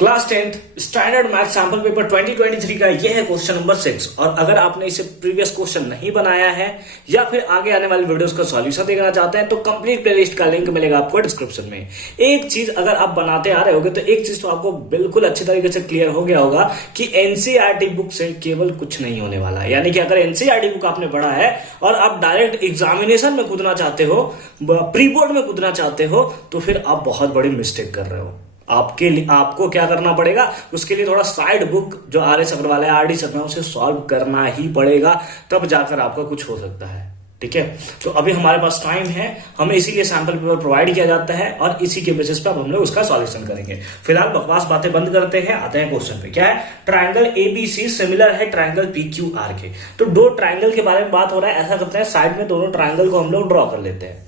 Class 10th standard math sample paper 2023 का यह है क्वेश्चन नंबर 6। और अगर आपने इसे प्रीवियस क्वेश्चन नहीं बनाया है या फिर आगे आने वाली वीडियोस का सॉल्यूशन देखना चाहते हैं तो कंप्लीट प्लेलिस्ट का लिंक मिलेगा आपको डिस्क्रिप्शन में। एक चीज अगर आप बनाते आ रहे होगे तो एक चीज तो आपको बिल्कुल अच्छी तरीके से क्लियर हो गया होगा कि एनसीईआरटी बुक से केवल कुछ नहीं होने वाला है। यानी कि अगर एनसीईआरटी बुक आपने पढ़ा है और आप डायरेक्ट एग्जामिनेशन में कूदना चाहते हो, प्री बोर्ड में कूदना चाहते हो, तो फिर आप बहुत बड़ी मिस्टेक कर रहे हो। आपको क्या करना पड़ेगा, उसके लिए थोड़ा साइड बुक जो RS अग्रवाल है, RD शर्मा, उसे सॉल्व करना ही पड़ेगा, तब जाकर आपका कुछ हो सकता है। ठीक है, तो अभी हमारे पास टाइम है, हमें इसीलिए सैंपल पेपर प्रोवाइड किया जाता है और इसी के बेसिस पर हम लोग उसका सॉल्यूशन करेंगे। फिलहाल बकवास बातें बंद करते हैं, आते हैं क्वेश्चन पे। क्या है, ट्राइंगल ABC सिमिलर है ट्राइंगल PQR के। तो दो ट्राइंगल के बारे में बात हो रहा है। ऐसा करते हैं, साइड में दोनों ट्राइंगल को हम लोग ड्रॉ कर लेते हैं।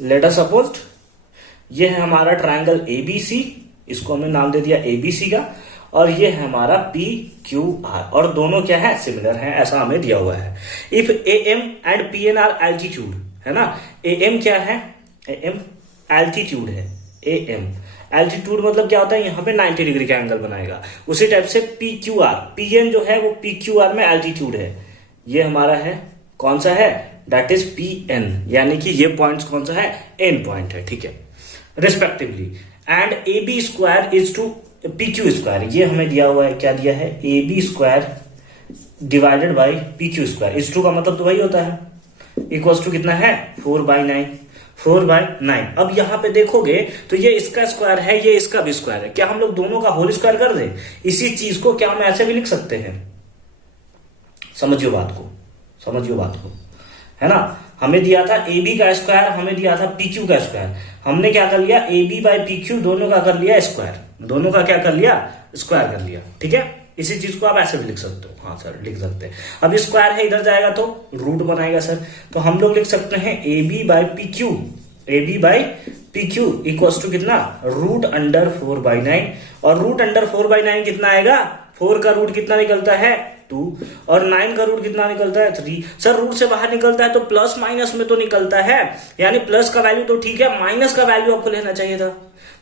लेट अस सपोज ये है हमारा ट्राइंगल ABC, इसको हमने नाम दे दिया ABC का, और ये है हमारा PQR, और दोनों क्या है, सिमिलर हैं, ऐसा हमें दिया हुआ है। If AM and PN are altitude, है ना। AM क्या है, AM एल्टीट्यूड है। AM एल्टीट्यूड मतलब क्या होता है, यहाँ पे 90 डिग्री का एंगल बनाएगा। उसी टाइप से PQR, PN जो है वो PQR में एल्टीट्यूड है। ये हमारा है, कौन सा है, दैट इज PN, यानी कि ये पॉइंट कौन सा है, N पॉइंट है। ठीक है, respectively. And AB square is to PQ square, ये हमें दिया हुआ है, क्या दिया है, AB square divided by PQ square. इस टू का मतलब तो वही होता है, इक्वल्स टू कितना है, 4/9। अब यहां पे देखोगे तो ये इसका स्क्वायर है, ये इसका भी स्क्वायर है। क्या हम लोग दोनों का होल स्क्वायर कर दें? इसी चीज को क्या हम ऐसे भी लिख सकते हैं? समझिए बात को, है ना। हमें दिया था AB का स्क्वायर, हमें दिया था PQ का स्क्वायर। हमने क्या कर लिया, AB बाई PQ दोनों का कर लिया स्क्वायर, दोनों का क्या कर लिया, स्क्वायर कर लिया। ठीक है, इसी चीज को आप ऐसे भी लिख सकते हो। हाँ सर, लिख सकते हैं। अब स्क्वायर है, इधर जाएगा तो रूट बनाएगा सर, तो हम लोग लिख सकते हैं AB by PQ equals to कितना, √4/9। और √4/9 कितना आएगा, 4 का रूट कितना निकलता है, 2, और 9 का रूट कितना निकलता है, 3। सर रूट से बाहर निकलता है तो प्लस माइनस में तो निकलता है, यानी प्लस का वैल्यू तो ठीक है, माइनस का वैल्यू आपको लेना चाहिए था।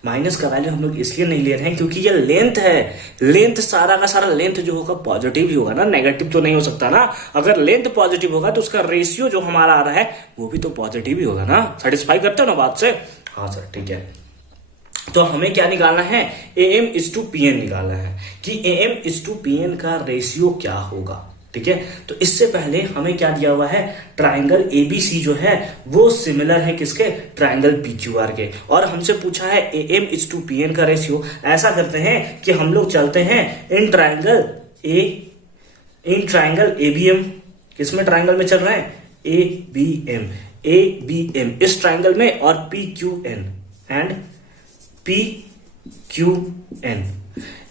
माइनस का वैल्यू हम लोग इसलिए नहीं ले रहे हैं क्योंकि ये लेंथ है। लेंथ सारा का सारा लेंथ जो होगा पॉजिटिव ही होगा ना, नेगेटिव तो नहीं हो सकता ना। अगर लेंथ पॉजिटिव होगा तो उसका रेशियो जो हमारा आ रहा है वो भी तो पॉजिटिव ही होगा ना। सेटिस्फाई करते हो ना बात से? हाँ सर, ठीक है। तो हमें क्या निकालना है, AM/PN निकालना है कि AM/PN का रेशियो क्या होगा। ठीक है, तो इससे पहले हमें क्या दिया हुआ है, ट्राइंगल ABC जो है वो सिमिलर है किसके, ट्राइंगल PQR के, और हमसे पूछा है AM/PN का रेशियो। ऐसा करते हैं कि हम लोग चलते हैं इन ट्राइंगल ABM, किसमें ट्राइंगल में चल रहे हैं, ABM इस ट्राइंगल में, और PQN एंड PQN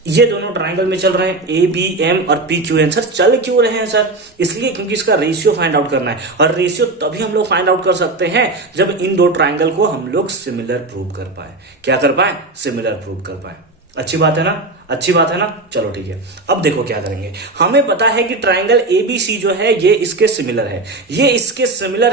ये दोनों ट्राइंगल में चल रहे हैं, ABM और PQN। सर चल क्यों रहे हैं सर? इसलिए क्योंकि इसका रेशियो फाइंड आउट करना है, और रेशियो तभी हम लोग फाइंड आउट कर सकते हैं जब इन दो ट्राइंगल को हम लोग सिमिलर प्रूव कर पाए। क्या कर पाए, सिमिलर प्रूव कर पाए। अच्छी बात है ना, चलो ठीक है। अब देखो क्या करेंगे, हमें पता है कि ट्राइंगल ABC जो है ये इसके सिमिलर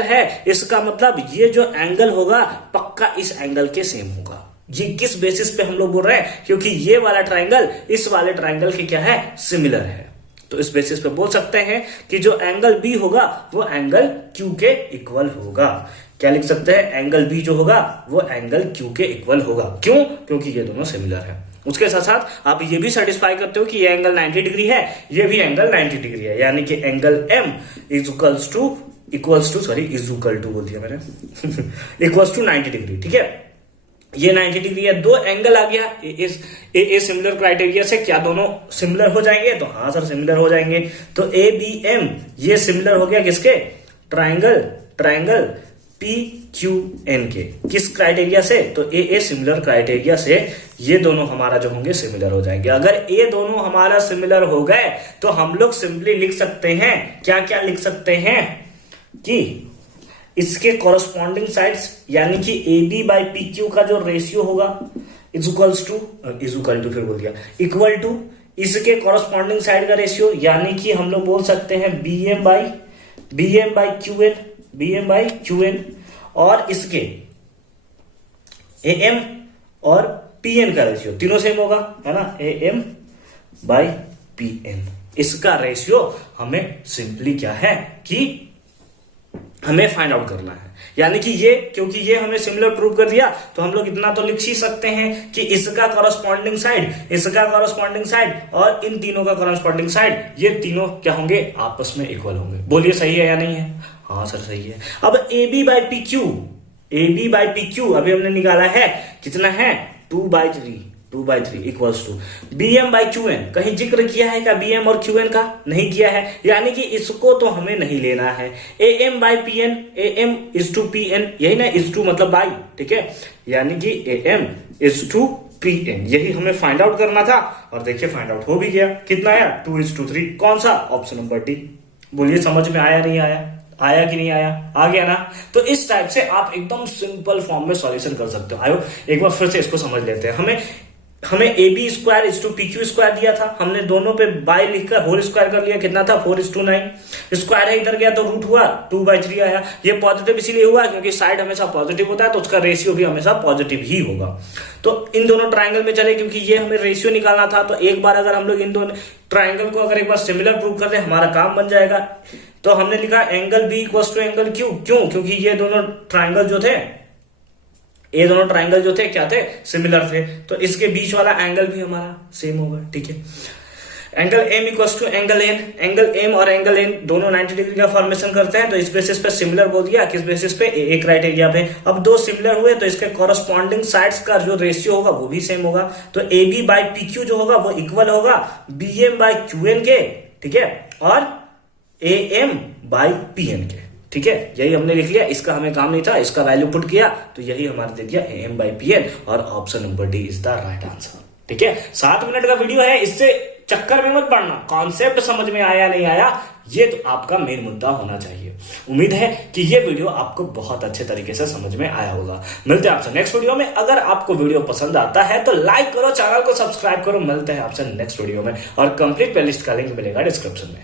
है, इसका मतलब ये जो एंगल होगा पक्का इस एंगल के सेम होगा। ये किस बेसिस पे हम लोग बोल रहे हैं, क्योंकि ये वाला ट्राइंगल इस वाले ट्राइंगल के क्या है, सिमिलर है। तो इस बेसिस पे बोल सकते हैं कि जो एंगल B होगा वो एंगल Q के इक्वल होगा। क्या लिख सकते हैं, एंगल B जो होगा वो एंगल Q के इक्वल होगा। क्यों? क्योंकि ये दोनों सिमिलर है। उसके साथ साथ आप ये भी सेटिस्फाई करते हो कि ये एंगल 90 डिग्री है, ये भी एंगल 90 डिग्री है, यानी कि angle M equals to 90 degree. ठीक है, ये 90 डिग्री है, दो एंगल आ गया। ए सिमिलर क्राइटेरिया से क्या दोनों सिमिलर हो जाएंगे? तो हाँ सर, सिमिलर हो जाएंगे। तो ABM ये सिमिलर हो गया किसके, ट्राइंगल PQN के। किस क्राइटेरिया से? तो ए सिमिलर क्राइटेरिया से ये दोनों हमारा जो होंगे सिमिलर हो जाएंगे। अगर ये दोनों हमारा सिमिलर हो गए तो हम लोग सिंपली लिख सकते हैं, क्या लिख सकते हैं, कि इसके कॉरस्पॉन्डिंग साइड्स, यानी कि AB बाई PQ का जो रेशियो होगा इक्वल टू इसके कॉरस्पॉन्डिंग साइड का रेशियो, यानी कि हम लोग बोल सकते हैं BM बाई QN, और इसके AM और पीएन का रेशियो, तीनों सेम होगा, है ना, AM बाई PN। इसका रेशियो हमें सिंपली क्या है कि हमें फाइंड आउट करना है। यानी कि ये, क्योंकि ये हमें सिमिलर प्रूव कर दिया, तो हम लोग इतना तो लिख ही सकते हैं कि इसका कॉरस्पॉन्डिंग साइड, इसका कॉरस्पॉन्डिंग साइड और इन तीनों का कॉरस्पॉन्डिंग साइड, ये तीनों क्या होंगे, आपस में इक्वल होंगे। बोलिए सही है या नहीं है? हाँ सर सही है। अब AB by PQ, AB by PQ अभी हमने निकाला है, कितना है, 2/3 equals to BM by QN। कहीं जिक्र किया है क्या BM और QN का? नहीं किया है, यानी कि इसको तो हमें नहीं लेना है। AM by PN, AM is to PN, यही ना, इज टू मतलब बाई, ठीक है, यानी कि AM इज टू PN, यही हमें फाइंड आउट करना था। और देखिए फाइंड आउट हो भी गया, कितना आया, 2:3। कौन सा? Option number D. बोलिए समझ में आया नहीं आया? आया कि नहीं आया? आ गया ना? तो इस टाइप से आप एकदम सिंपल फॉर्म में सॉल्यूशन कर सकते हो। आयो एक बार फिर से इसको समझ लेते हैं। हमें AB square is to PQ square दिया था, हमने दोनों पे बाय लिखकर होल स्क्वायर कर लिया, कितना था, 4:9। स्क्वायर है इधर गया तो रूट हुआ, 2/3 आया। ये पॉजिटिव इसीलिए हुआ क्योंकि साइड हमेशा पॉजिटिव होता है, तो उसका रेशियो भी हमेशा पॉजिटिव ही होगा। तो इन दोनों ट्राइंगल में चले, क्योंकि ये हमें रेशियो निकालना था, तो एक बार अगर हम लोग इन दोनों ट्राइंगल को अगर एक बार सिमिलर प्रूव कर दे, हमारा काम बन जाएगा। तो हमने लिखा angle B equals to angle Q, क्यों? क्योंकि ये दोनों ट्राइंगल जो थे, ये दोनों ट्राइंगल जो थे क्या थे, सिमिलर थे, तो इसके बीच वाला एंगल भी हमारा सेम होगा, ठीक है। Angle M equals to angle N, angle M और एंगल N दोनों 90 डिग्री का फॉर्मेशन करते हैं, तो इस बेसिस पे सिमिलर बोल दिया, किस बेसिस पे, एक क्राइटेरिया पे। अब दो सिमिलर हुए तो इसके कॉरस्पॉन्डिंग साइड्स का जो रेशियो होगा वो भी सेम होगा, तो AB बाई PQ जो होगा वो इक्वल होगा BM बाई QN के, ठीक है, और AM बाई PN के, ठीक है। यही हमने लिख लिया, इसका हमें काम नहीं था, इसका वैल्यू पुट किया तो यही हमारे दे दिया AM बाई PN, और option number D is the right answer, ठीक है। 7 मिनट का वीडियो है, इससे चक्कर में मत पड़ना, कॉन्सेप्ट समझ में आया नहीं आया ये तो आपका मेन मुद्दा होना चाहिए। उम्मीद है कि ये वीडियो आपको बहुत अच्छे तरीके से समझ में आया होगा। मिलते हैं आपसे नेक्स्ट वीडियो में। अगर आपको वीडियो पसंद आता है तो लाइक करो, चैनल को सब्सक्राइब करो। मिलते हैं आपसे नेक्स्ट वीडियो में, और कंप्लीट प्लेलिस्ट का लिंक मिलेगा डिस्क्रिप्शन में।